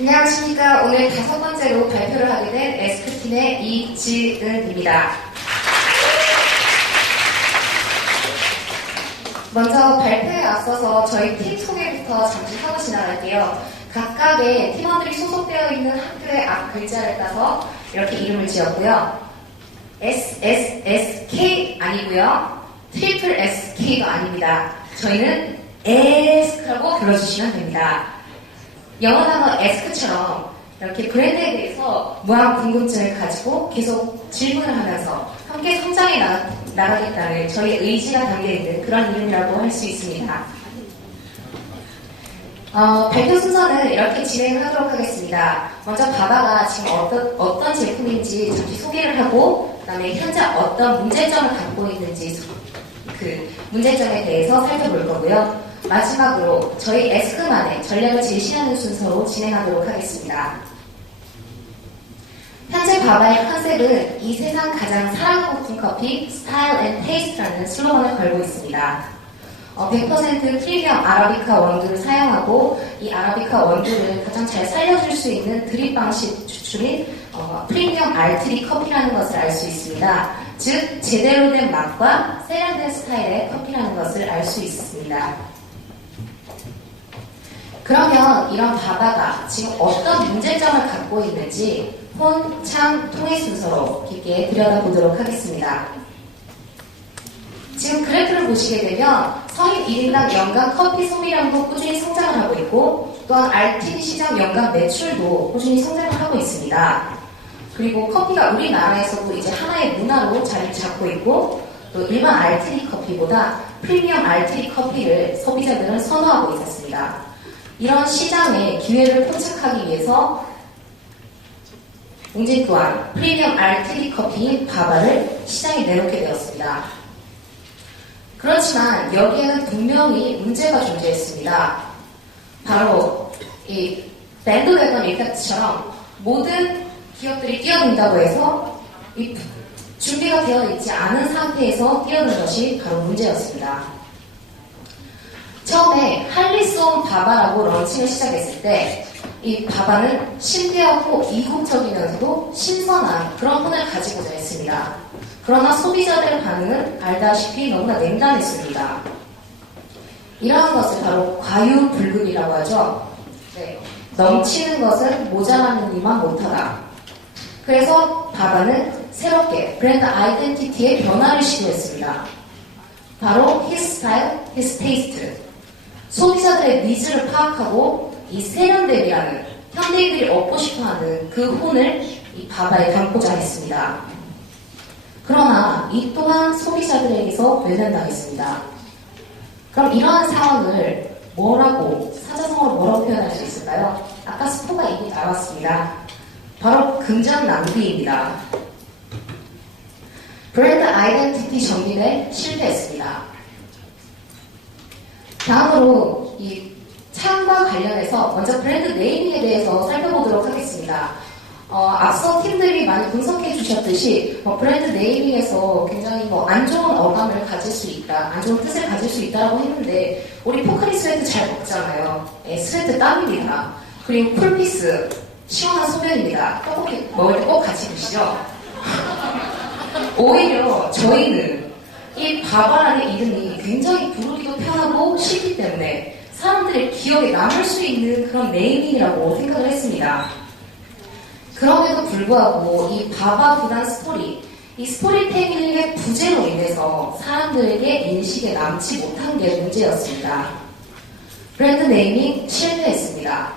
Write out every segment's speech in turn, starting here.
안녕하십니까. 오늘 5번째로 발표를 하게 된 에스크팀의 이지은입니다. 먼저 발표에 앞서서 저희 팀 소개부터 잠시 하고 지나갈게요. 각각의 팀원들이 소속되어 있는 학교의 앞 글자를 따서 이렇게 이름을 지었고요. SSSK 아니고요. 트리플 SK가 아닙니다. 저희는 에스크라고 불러주시면 됩니다. 영어 단어 에스크처럼 이렇게 브랜드에 대해서 무한 궁금증을 가지고 계속 질문을 하면서 함께 성장해 나가겠다는 저희의 의지가 담겨있는 그런 이름이라고 할 수 있습니다. 발표 순서는 이렇게 진행을 하도록 하겠습니다. 먼저 바바가 지금 어떤 제품인지 잠시 소개를 하고, 그 다음에 현재 어떤 문제점을 갖고 있는지 그 문제점에 대해서 살펴볼 거고요. 마지막으로 저희 에스크만의 전략을 제시하는 순서로 진행하도록 하겠습니다. 현재 바바의 컨셉은 이 세상 가장 사랑하고 싶은 커피, 스타일 앤 테이스트라는 슬로건을 걸고 있습니다. 100% 프리미엄 아라비카 원두를 사용하고 이 아라비카 원두를 가장 잘 살려줄 수 있는 드립 방식 추출인 프리미엄 알트리 커피라는 것을 알 수 있습니다. 즉 제대로 된 맛과 세련된 스타일의 커피라는 것을 알 수 있습니다. 그러면 이런 바바가 지금 어떤 문제점을 갖고 있는지 혼, 참, 통의 순서로 깊게 들여다보도록 하겠습니다. 지금 그래프를 보시게 되면 서민 1인당 연간 커피 소비량도 꾸준히 성장을 하고 있고, 또한 RTD 시장 연간 매출도 꾸준히 성장을 하고 있습니다. 그리고 커피가 우리나라에서도 이제 하나의 문화로 자리를 잡고 있고, 또 일반 RTD 커피보다 프리미엄 RTD 커피를 소비자들은 선호하고 있었습니다. 이런 시장의 기회를 포착하기 위해서 웅진 또한 프리미엄 RTD 커피인 바바를 시장에 내놓게 되었습니다. 그렇지만 여기에는 분명히 문제가 존재했습니다. 바로 이 밴드웨건 이펙트처럼 모든 기업들이 뛰어든다고 해서 이 준비가 되어 있지 않은 상태에서 뛰어든 것이 바로 문제였습니다. 처음에 할리송 바바라고 런칭을 시작했을 때 이 바바는 신비하고 이국적이면서도 신선한 그런 혼을 가지고자 했습니다. 그러나 소비자들의 반응은 알다시피 너무나 냉담했습니다. 이러한 것을 바로 과유불급이라고 하죠. 네, 넘치는 것은 모자라느니만 못하다. 그래서 바바는 새롭게 브랜드 아이덴티티의 변화를 시도했습니다. 바로 His Style, His Taste. 소비자들의 니즈를 파악하고 이 세련됨이라는 현대인들이 얻고 싶어하는 그 혼을 이 바바에 담고자 했습니다. 그러나 이 또한 소비자들에게서 외면당했습니다. 그럼 이러한 상황을 사자성어로 뭐라고 표현할 수 있을까요? 아까 스포가 이미 나왔습니다. 바로 금전 낭비입니다. 브랜드 아이덴티티 정립에 실패했습니다. 다음으로 이 창과 관련해서 먼저 브랜드 네이밍에 대해서 살펴보도록 하겠습니다. 앞서 팀들이 많이 분석해 주셨듯이 브랜드 네이밍에서 굉장히 안 좋은 어감을 가질 수 있다, 안 좋은 뜻을 가질 수 있다고 했는데, 우리 포카리 스웨트 잘 먹잖아요. 스웨트 땀입니다. 그리고 쿨피스 시원한 소변입니다. 떡볶이 먹을 때 꼭 같이 드시죠. 오히려 저희는 이 바바라는 이름이 굉장히 부르기도 편하고 쉽기 때문에 사람들의 기억에 남을 수 있는 그런 네이밍이라고 생각을 했습니다. 그럼에도 불구하고 이 바바보단 스토리, 이 스토리텔링의 부재로 인해서 사람들에게 인식에 남지 못한 게 문제였습니다. 브랜드 네이밍 실패했습니다.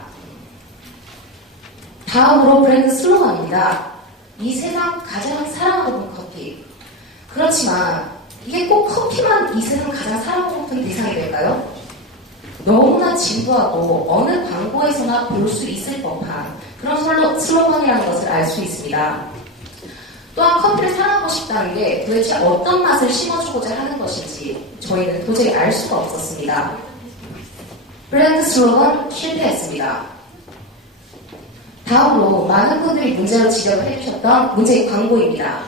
다음으로 브랜드 슬로건입니다. 이 세상 가장 사랑하고 커피. 그렇지만 이게 꼭 커피만 이 세상 가장 사랑하고 싶은 대상이 될까요? 너무나 진부하고 어느 광고에서나 볼 수 있을 법한 그런 슬로건이라는 것을 알 수 있습니다. 또한 커피를 사랑하고 싶다는 게 도대체 어떤 맛을 심어주고자 하는 것인지 저희는 도저히 알 수가 없었습니다. 브랜드 슬로건 실패했습니다. 다음으로 많은 분들이 문제로 지적을 해주셨던 문제의 광고입니다.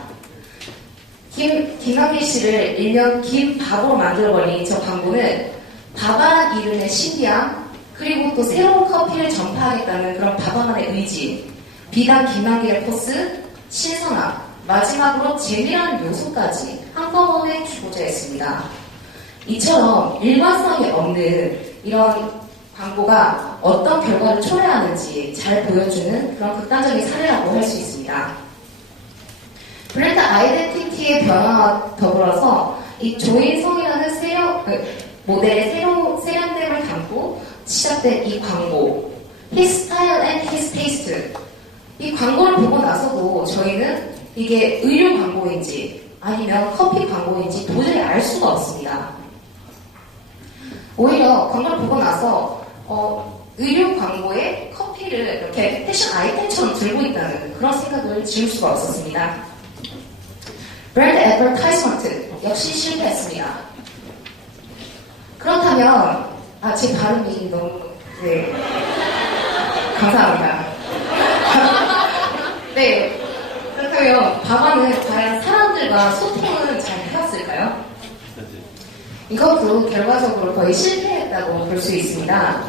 김학일 씨를 일명 김바보로 만들어버린 저 광고는 바바란 이름의 신비함, 그리고 또 새로운 커피를 전파하겠다는 그런 바바만의 의지, 비단 김남길의 포스, 신선함, 마지막으로 재미라는 요소까지 한꺼번에 주고자 했습니다. 이처럼 일관성이 없는 이런 광고가 어떤 결과를 초래하는지 잘 보여주는 그런 극단적인 사례라고 할 수 있습니다. 브랜드 아이덴티티의 변화와 더불어서 이 조인성이라는 모델의 세련됨을 담고 시작된 이 광고, His Style and His Taste. 이 광고를 보고 나서도 저희는 이게 의류 광고인지 아니면 커피 광고인지 도저히 알 수가 없습니다. 오히려 광고를 보고 나서 의류 광고에 커피를 이렇게 패션 아이템처럼 들고 있다는 그런 생각을 지울 수가 없었습니다. 브랜드 애드버타이즈먼트 역시 실패했습니다. 그렇다면 제 발음이 너무 감사합니다. 네, 그렇다면 바바는 과연 사람들과 소통은 잘 해왔을까요? 이것도 결과적으로 거의 실패했다고 볼 수 있습니다.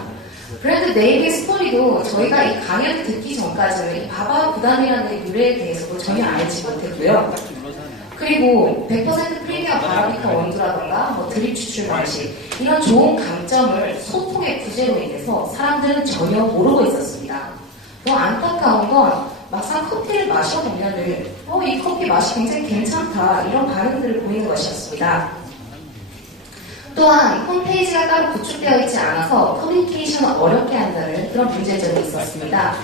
브랜드 네이비 스토리도 저희가 이 강연을 듣기 전까지는 이 바바 구단이라는 유래에 대해서도 전혀 알지 못했고요. 그리고 100% 프리미엄 아라비카 원두라던가 드립 추출 방식 이런 좋은 강점을 소통의 부재로 인해서 사람들은 전혀 모르고 있었습니다. 더 안타까운 건 막상 커피를 마셔보면은 이 커피 맛이 굉장히 괜찮다 이런 반응들을 보이는 것이었습니다. 또한 홈페이지가 따로 구축되어 있지 않아서 커뮤니케이션을 어렵게 한다는 그런 문제점이 있었습니다.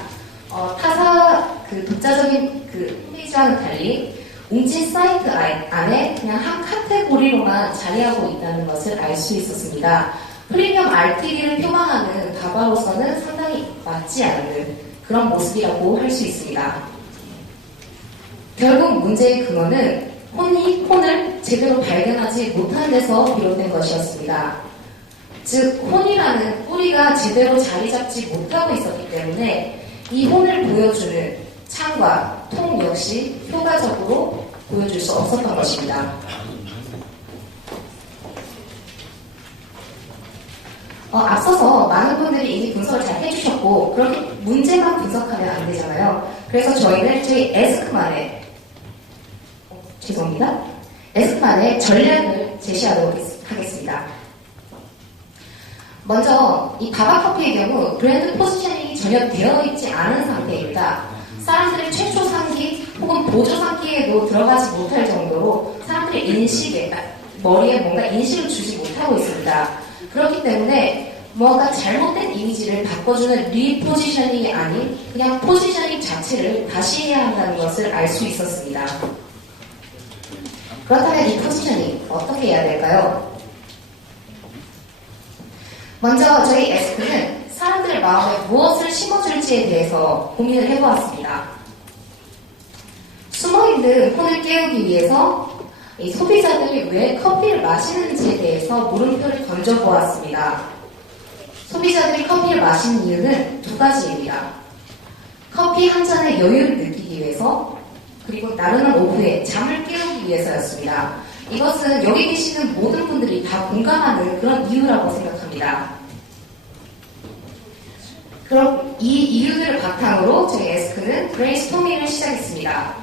타사 독자적인 홈페이지와는 달리 웅진 사이트 안에 그냥 한 카테고리로만 자리하고 있다는 것을 알 수 있었습니다. 프리미엄 RTD를 표방하는 바바로서는 상당히 맞지 않는 그런 모습이라고 할 수 있습니다. 결국 문제의 근원은 혼을 제대로 발견하지 못한 데서 비롯된 것이었습니다. 즉, 혼이라는 뿌리가 제대로 자리 잡지 못하고 있었기 때문에 이 혼을 보여주는 창과 통 역시 효과적으로 보여줄 수 없었던 것입니다. 앞서서 많은 분들이 이미 분석을 잘 해주셨고 그렇게 문제만 분석하면 안 되잖아요. 그래서 저희는 저희 에스크만의 전략을 제시하도록 하겠습니다. 먼저 이 바바커피의 경우 브랜드 포지셔닝이 전혀 되어 있지 않은 상태입니다. 사람들의 최초 상기 혹은 보조 상기에도 들어가지 못할 정도로 사람들의 머리에 뭔가 인식을 주지 못하고 있습니다. 그렇기 때문에 뭔가 잘못된 이미지를 바꿔주는 리포지셔닝이 아닌 그냥 포지셔닝 자체를 다시 해야 한다는 것을 알 수 있었습니다. 그렇다면 이 포지셔닝 어떻게 해야 될까요? 먼저 저희 에스크는 사람들 마음에 무엇을 심어줄지에 대해서 고민을 해보았습니다. 숨어있는 혼을 깨우기 위해서 이 소비자들이 왜 커피를 마시는지에 대해서 물음표를 던져보았습니다. 소비자들이 커피를 마시는 이유는 두 가지입니다. 커피 한 잔의 여유를 느끼기 위해서 그리고 나른한 오후에 잠을 깨우기 위해서였습니다. 이것은 여기 계시는 모든 분들이 다 공감하는 그런 이유라고 생각합니다. 그럼 이 이유들을 바탕으로 저희 에스크는 브레인스토밍을 시작했습니다.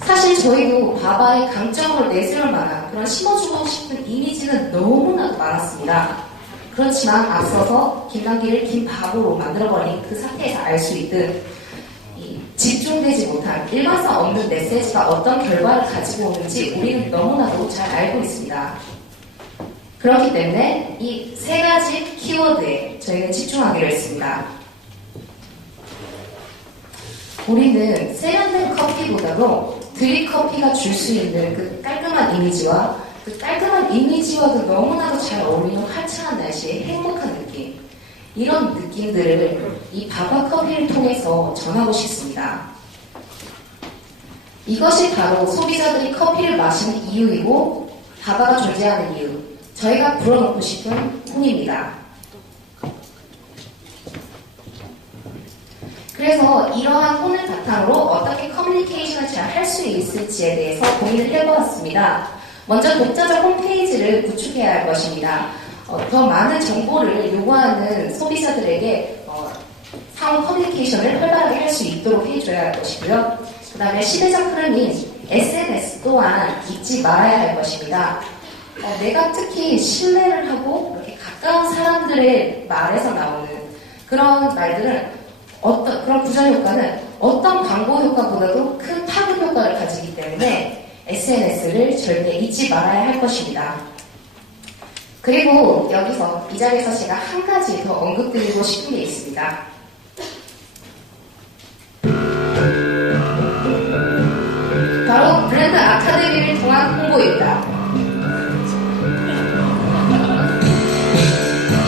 사실 저희도 바바의 강점으로 내세울 만한 그런 심어주고 싶은 이미지는 너무나도 많았습니다. 그렇지만 앞서서 김남길을 김바보로 만들어버린 그 사태에서 알 수 있듯 집중되지 못한 일관성 없는 메시지가 어떤 결과를 가지고 오는지 우리는 너무나도 잘 알고 있습니다. 그렇기 때문에 이 세 가지 키워드에 저희는 집중하기로 했습니다. 우리는 세련된 커피보다도 드립 커피가 줄 수 있는 그 깔끔한 이미지와 그 깔끔한 이미지와도 너무나도 잘 어울리는 화창한 날씨의 행복한 느낌, 이런 느낌들을 이 바바 커피를 통해서 전하고 싶습니다. 이것이 바로 소비자들이 커피를 마시는 이유이고 바바가 존재하는 이유, 저희가 불어넣고 싶은 혼입니다. 그래서 이러한 혼을 바탕으로 어떻게 커뮤니케이션을 잘 할 수 있을지에 대해서 고민을 해보았습니다. 먼저 독자적 홈페이지를 구축해야 할 것입니다. 더 많은 정보를 요구하는 소비자들에게 상호 커뮤니케이션을 활발하게 할 수 있도록 해줘야 할 것이고요. 그 다음에 시대적 흐름인 SNS 또한 잊지 말아야 할 것입니다. 내가 특히 신뢰를 하고 이렇게 가까운 사람들의 말에서 나오는 그런 말들은 그런 구전 효과는 어떤 광고 효과보다도 큰 파급 효과를 가지기 때문에 SNS를 절대 잊지 말아야 할 것입니다. 그리고 여기서 이 자리에서 제가 한 가지 더 언급드리고 싶은 게 있습니다. 바로 브랜드 아카데미를 통한 홍보입니다.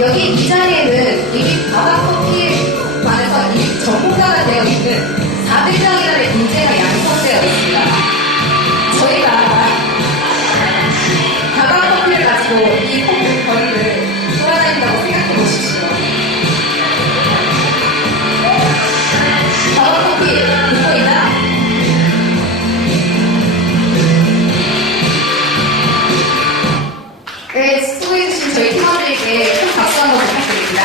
여기 이 자리에는 이미 바바커피에 관해서 이 전문가가 되어 있는 400명이라는 인재가 양성되어 있습니다. 저희가 바바커피를 가지고 이 홍보 거리를 돌아다닌다고 생각해 보십시오. 바바커피 듣고 있나? 네, 수고해주신 저희 팀원들에게 큰 박수 한번 부탁드립니다.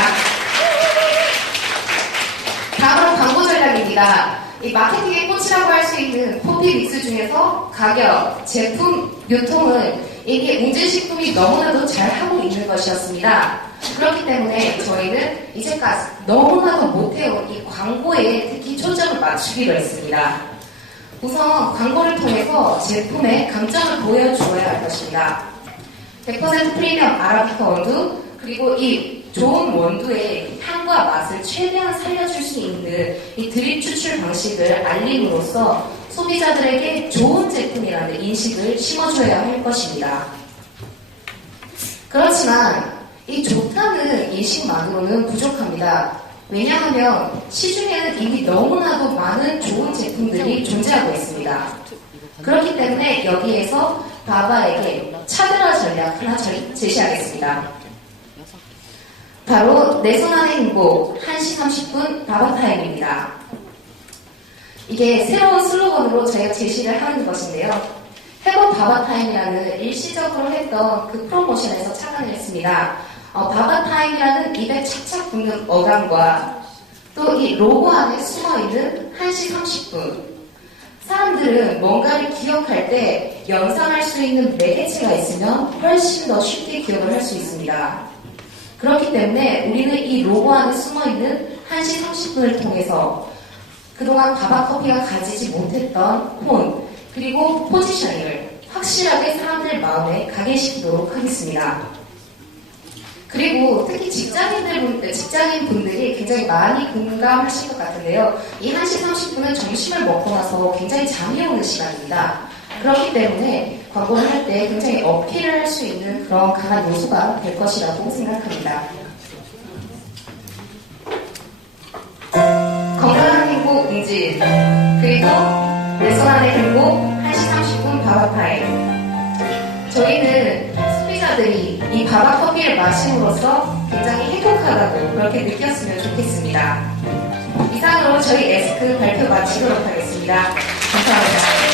다음으로 광고 전략입니다. 이 마케팅의 꽃이라고 할 수 있는 커피 믹스 중에서 가격, 제품, 유통은 이게 웅진식품이 너무나도 잘하고 있는 것이었습니다. 그렇기 때문에 저희는 이제까지 너무나도 못해온 이 광고에 특히 초점을 맞추기로 했습니다. 우선 광고를 통해서 제품의 강점을 보여주어야 할 것입니다. 100% 프리미엄 아라비카 원두, 그리고 이 좋은 원두의 향과 맛을 최대한 살려줄 수 있는 이 드립 추출 방식을 알림으로써 소비자들에게 좋은 제품이라는 인식을 심어줘야 할 것입니다. 그렇지만 이 좋다는 인식만으로는 부족합니다. 왜냐하면 시중에는 이미 너무나도 많은 좋은 제품들이 존재하고 있습니다. 그렇기 때문에 여기에서 바바에게 차별화 전략 하나 제시하겠습니다. 바로 내 손 안의 행복 1시 30분 바바타임입니다. 이게 새로운 슬로건으로 저희가 제시를 하는 것인데요. 해본 바바타임이라는 일시적으로 했던 그 프로모션에서 착안을 했습니다. 바바타임이라는 입에 착착 붙는 어감과 또 이 로고 안에 숨어있는 1시 30분. 사람들은 뭔가를 기억할 때 연상할 수 있는 매개체가 있으면 훨씬 더 쉽게 기억을 할 수 있습니다. 그렇기 때문에 우리는 이 로고 안에 숨어있는 1시 30분을 통해서 그동안 바바커피가 가지지 못했던 혼, 그리고 포지셔닝을 확실하게 사람들 마음에 가게 시키도록 하겠습니다. 그리고 특히 직장인 분들이 굉장히 많이 공감하실 것 같은데요. 이 1시 30분은 점심을 먹고 나서 굉장히 잠이 오는 시간입니다. 그렇기 때문에 광고를 할 때 굉장히 어필을 할 수 있는 그런 강한 요소가 될 것이라고 생각합니다. 건강한 행복 웅진, 그리고 내 손 안의 행복 1시 30분 바바타임. 저희는 소비자들이 이 바바커피를 마심으로써 굉장히 행복하다고 그렇게 느꼈으면 좋겠습니다. 이상으로 저희 에스크 발표 마치도록 하겠습니다. 감사합니다.